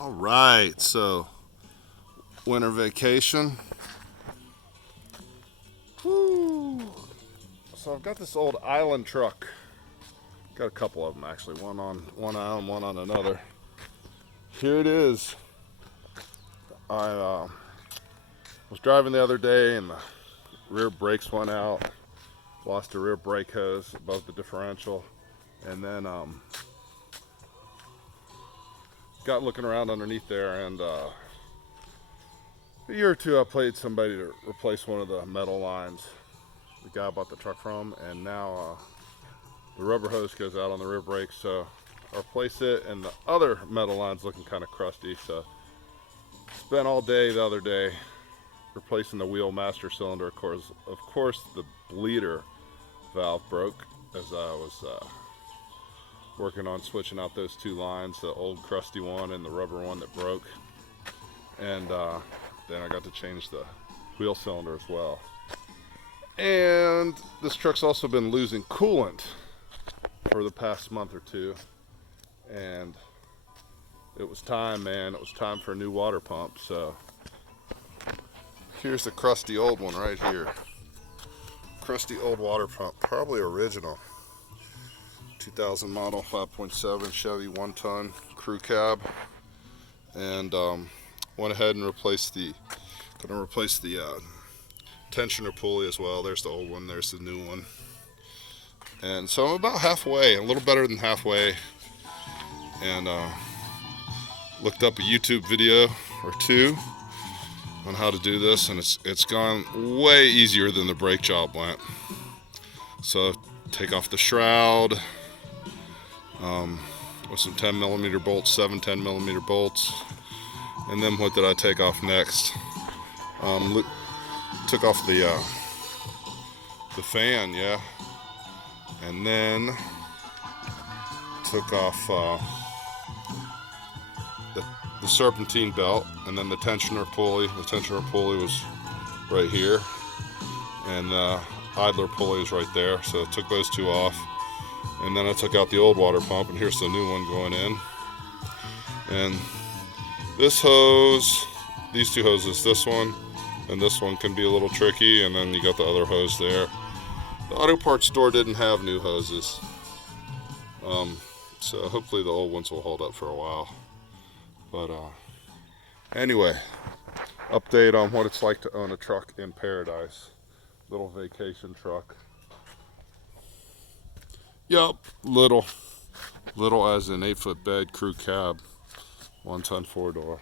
All right, so winter vacation. Woo. So I've got this old island truck. Got a couple of them actually, one on one island, one on another. Here it is. I was driving the other day and the rear brakes went out. Lost a rear brake hose above the differential, and then got looking around underneath there, and a year or two I paid somebody to replace one of the metal lines the guy bought the truck from, and now the rubber hose goes out on the rear brake, so I replace it, and the other metal line's looking kind of crusty, so spent all day the other day replacing the wheel master cylinder. Of course the bleeder valve broke as I was working on switching out those two lines, the old crusty one and the rubber one that broke, and then I got to change the wheel cylinder as well. And this truck's also been losing coolant for the past month or two, and it was time, man. It was time for a new water pump. So here's the crusty old one right here. Crusty old water pump, probably original. 2000 model, 5.7 Chevy 1-ton crew cab, and went ahead and replaced the tensioner pulley as well. There's the old one, there's the new one, and so I'm about halfway, a little better than halfway, and looked up a YouTube video or two on how to do this, and it's gone way easier than the brake job went. So take off the shroud with some 10mm bolts, 7 10mm bolts, and then what did I take off next? Took off the fan, yeah, and then took off the serpentine belt, and then the tensioner pulley. The tensioner pulley was right here, and the idler pulley is right there, so I took those two off, and then I took out the old water pump, and here's the new one going in. And this hose, these two hoses, this one and this one, can be a little tricky, and then you got the other hose there. The auto parts store didn't have new hoses, so hopefully the old ones will hold up for a while. But anyway, update on what it's like to own a truck in paradise. Little vacation truck. Yup, little as an 8-foot bed crew cab, 1-ton 4-door.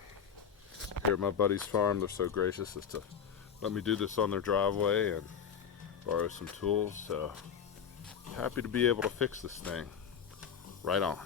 Here at my buddy's farm, they're so gracious as to let me do this on their driveway and borrow some tools. So happy to be able to fix this thing. Right on.